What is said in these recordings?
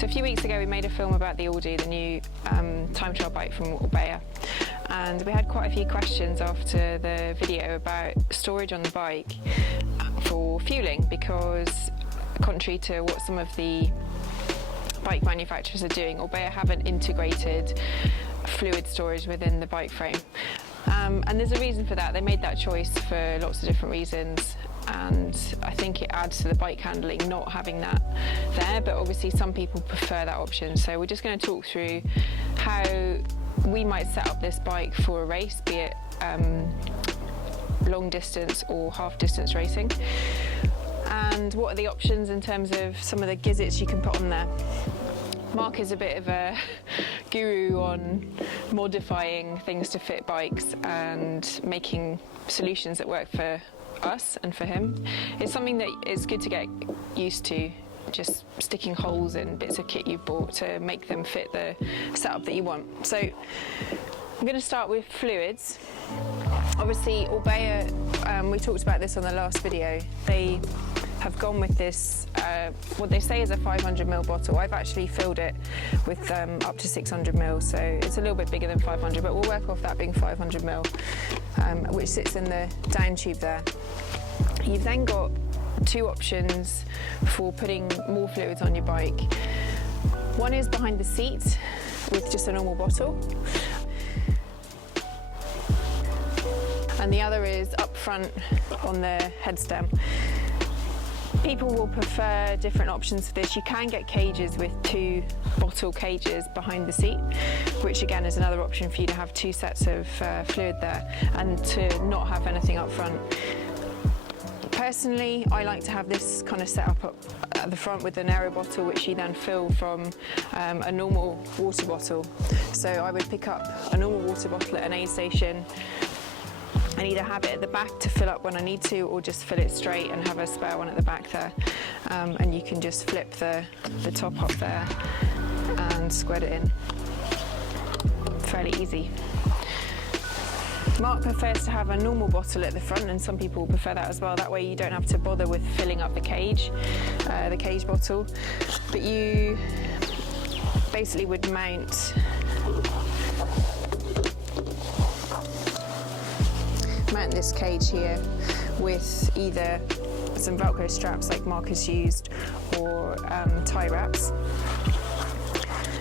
So a few weeks ago we made a film about the Ordu, the new Timetrial bike from Orbea, and we had quite a few questions after the video about storage on the bike for fueling, because contrary to what some of the bike manufacturers are doing, Orbea haven't integrated fluid storage within the bike frame. And there's a reason for that. They made that choice for lots of different reasons, and I think it adds to the bike handling not having that there, but obviously some people prefer that option. So we're just going to talk through how we might set up this bike for a race, be it long distance or half distance racing, and what are the options in terms of some of the gizzits you can put on there. Mark is a bit of a guru on modifying things to fit bikes and making solutions that work for us and for him. It's something that is good to get used to, just sticking holes in bits of kit you've bought to make them fit the setup that you want. So I'm going to start with fluids. Obviously Orbea, we talked about this on the last video, they have gone with this, what they say is a 500ml bottle. I've actually filled it with up to 600ml, so it's a little bit bigger than 500, but we'll work off that being 500ml, which sits in the down tube there. You've then got two options for putting more fluids on your bike. One is behind the seat with just a normal bottle, and the other is up front on the head stem. People will prefer different options for this. You can get cages with two bottle cages behind the seat, which again is another option for you to have two sets of fluid there and to not have anything up front. Personally, I like to have this kind of set up at the front with an aero bottle, which you then fill from a normal water bottle. So I would pick up a normal water bottle at an aid station and either have it at the back to fill up when I need to, or just fill it straight and have a spare one at the back there. And you can just flip the top up there and square it in. Fairly easy. Mark prefers to have a normal bottle at the front, and some people prefer that as well. That way you don't have to bother with filling up the cage bottle. But you basically would mount this cage here with either some Velcro straps like Mark has used, or tie wraps.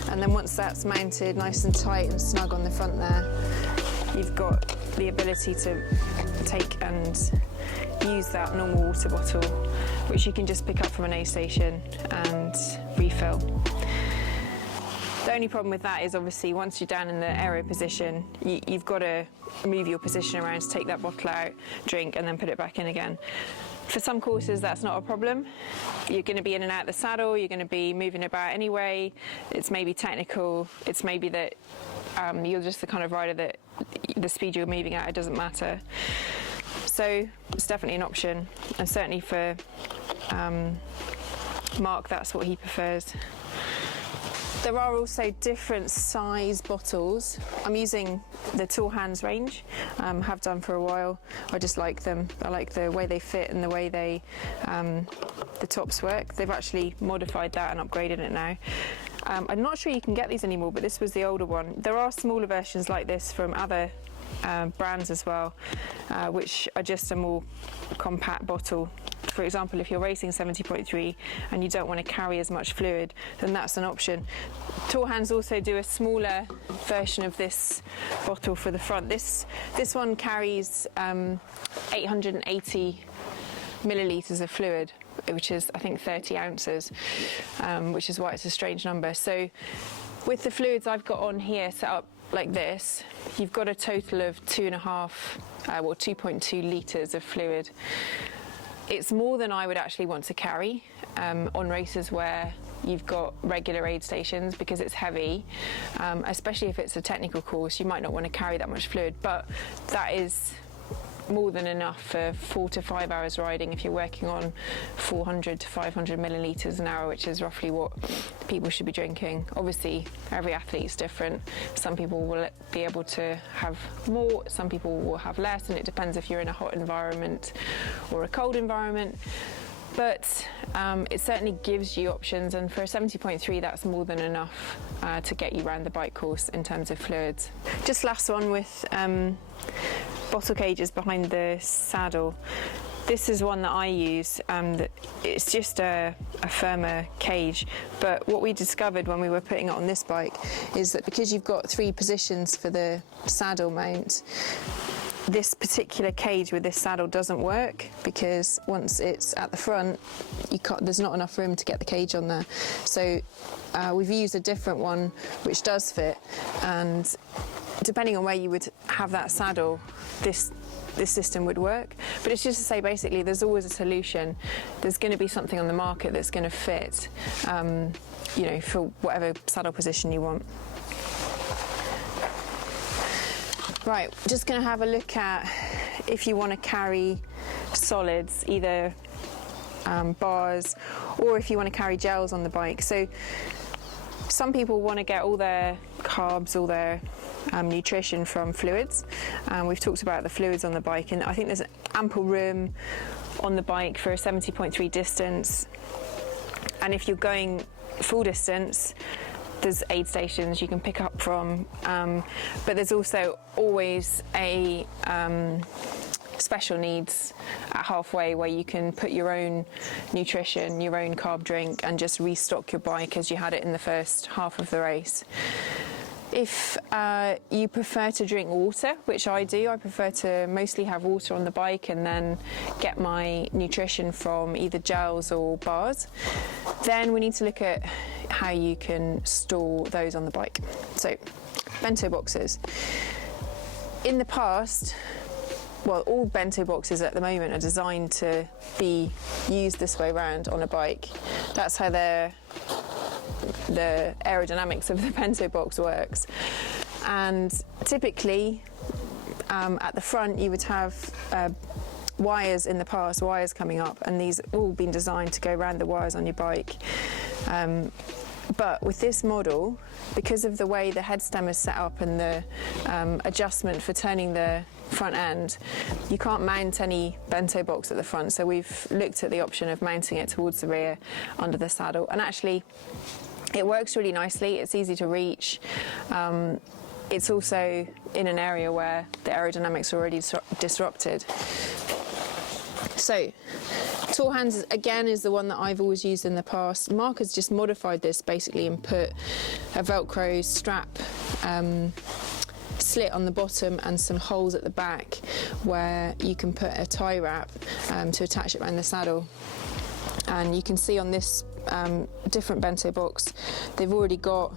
And then once that's mounted nice and tight and snug on the front there, you've got the ability to take and use that normal water bottle, which you can just pick up from an aid station and refill. The only problem with that is obviously once you're down in the aero position, you've got to move your position around to take that bottle out, drink, and then put it back in again. For some courses that's not a problem. You're going to be in and out of the saddle, you're going to be moving about anyway, it's maybe technical, it's maybe that you're just the kind of rider that the speed you're moving at, it doesn't matter. So it's definitely an option, and certainly for Mark that's what he prefers. There are also different size bottles. I'm using the Tall Hands range, have done for a while. I just like them. I like the way they fit and the way they, the tops work. They've actually modified that and upgraded it now. I'm not sure you can get these anymore, but this was the older one. There are smaller versions like this from other brands as well, which are just a more compact bottle. For example, if you're racing 70.3 and you don't want to carry as much fluid, then that's an option. Tall Hands also do a smaller version of this bottle for the front. This one carries 880 millilitres of fluid, which is I think 30 ounces, which is why it's a strange number. So with the fluids I've got on here set up like this, you've got a total of 2.2 litres of fluid. It's more than I would actually want to carry on races where you've got regular aid stations, because it's heavy, especially if it's a technical course. You might not want to carry that much fluid, but that is more than enough for 4 to 5 hours riding if you're working on 400 to 500 millilitres an hour, which is roughly what people should be drinking. Obviously every athlete's different. Some people will be able to have more, some people will have less, and it depends if you're in a hot environment or a cold environment. but it certainly gives you options, and for a 70.3 that's more than enough to get you around the bike course in terms of fluids. Just last one with bottle cages behind the saddle. This is one that I use. It's just a firmer cage, but what we discovered when we were putting it on this bike is that because you've got 3 positions for the saddle mount, this particular cage with this saddle doesn't work, because once it's at the front, there's not enough room to get the cage on there. So we've used a different one which does fit, and depending on where you would have that saddle, this system would work. But it's just to say, basically, there's always a solution. There's going to be something on the market that's going to fit, you know, for whatever saddle position you want. Right, just going to have a look at if you want to carry solids, either bars, or if you want to carry gels on the bike. So some people want to get all their carbs, all their nutrition from fluids. We've talked about the fluids on the bike, and I think there's ample room on the bike for a 70.3 distance. And if you're going full distance, there's aid stations you can pick up from, but there's also always a special needs at halfway where you can put your own nutrition, your own carb drink, and just restock your bike as you had it in the first half of the race. If you prefer to drink water, which I do, I prefer to mostly have water on the bike and then get my nutrition from either gels or bars, then we need to look at how you can store those on the bike. So, bento boxes. In the past, well, all bento boxes at the moment are designed to be used this way around on a bike. That's how the aerodynamics of the bento box works. And typically, at the front, you would have wires in the past, wires coming up, and these have all been designed to go around the wires on your bike. But with this model, because of the way the head stem is set up and the adjustment for turning the front end, you can't mount any bento box at the front. So we've looked at the option of mounting it towards the rear under the saddle, and actually it works really nicely. It's easy to reach. It's also in an area where the aerodynamics are already disrupted. So, Tall Hands again is the one that I've always used in the past. Mark has just modified this basically and put a Velcro strap slit on the bottom and some holes at the back where you can put a tie wrap to attach it around the saddle. And you can see on this different bento box, they've already got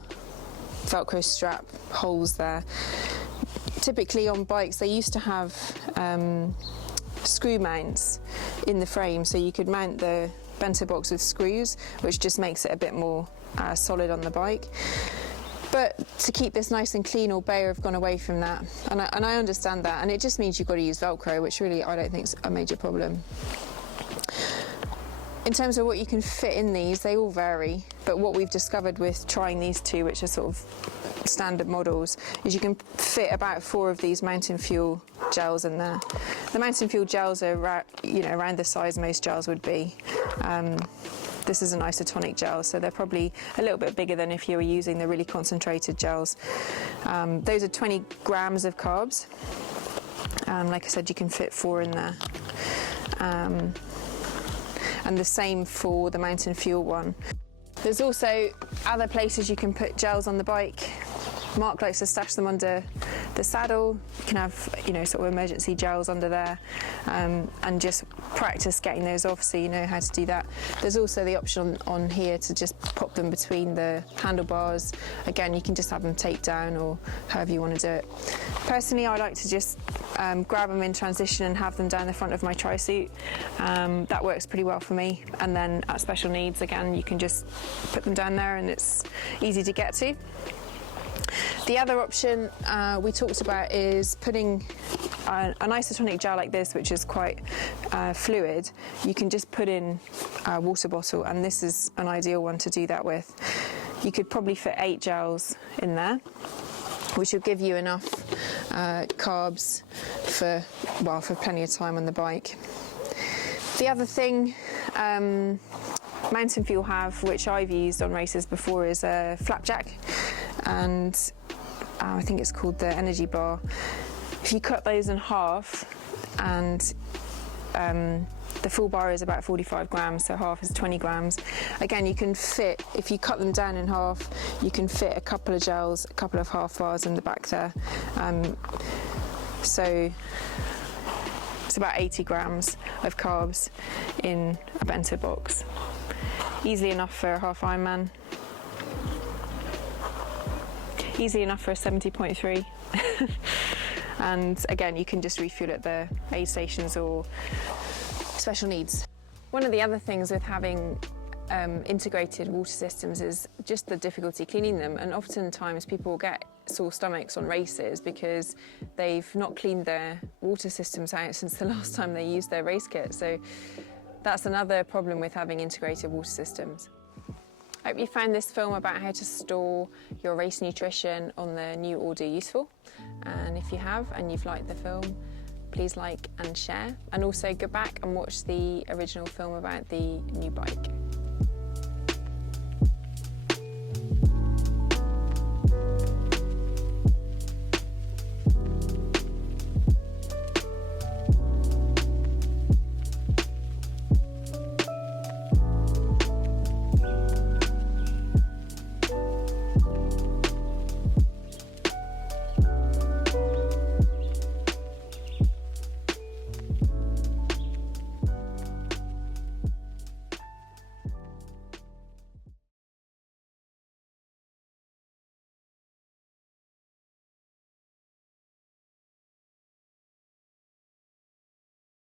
Velcro strap holes there. Typically on bikes, they used to have screw mounts in the frame, so you could mount the bento box with screws, which just makes it a bit more solid on the bike. But to keep this nice and clean, Orbea have gone away from that, and I understand that, and it just means you've got to use Velcro, which really I don't think is a major problem. In terms of what you can fit in these, they all vary, but what we've discovered with trying these two, which are sort of standard models, is you can fit about 4 of these mountain fuel gels in there. The mountain fuel gels are around the size most gels would be. This is an isotonic gel, so they're probably a little bit bigger than if you were using the really concentrated gels. Those are 20 grams of carbs. Like I said, you can fit 4 in there. And the same for the mountain fuel one. There's also other places you can put gels on the bike. Mark likes to stash them under the saddle. You can have, sort of emergency gels under there, and just practice getting those off so you know how to do that. There's also the option on here to just pop them between the handlebars. Again, you can just have them taped down or however you want to do it. Personally, I like to just grab them in transition and have them down the front of my tri-suit. That works pretty well for me. And then at special needs, again, you can just put them down there and it's easy to get to. The other option we talked about is putting an isotonic gel like this, which is quite fluid. You can just put in a water bottle, and this is an ideal one to do that with. You could probably fit 8 gels in there, which will give you enough carbs for plenty of time on the bike. The other thing Mountain Fuel have, which I've used on races before, is a flapjack, and I think it's called the energy bar. If you cut those in half, and the full bar is about 45 grams, so half is 20 grams. Again, you can fit, if you cut them down in half, you can fit a couple of gels, a couple of half bars in the back there. So it's about 80 grams of carbs in a bento box. Easily enough for a half Ironman. Easy enough for a 70.3. And again, you can just refuel at the aid stations or special needs. One of the other things with having integrated water systems is just the difficulty cleaning them, and oftentimes people get sore stomachs on races because they've not cleaned their water systems out since the last time they used their race kit. So that's another problem with having integrated water systems. I hope you found this film about how to store your race nutrition on the new Ordu useful, and if you have and you've liked the film, please like and share, and also go back and watch the original film about the new bike.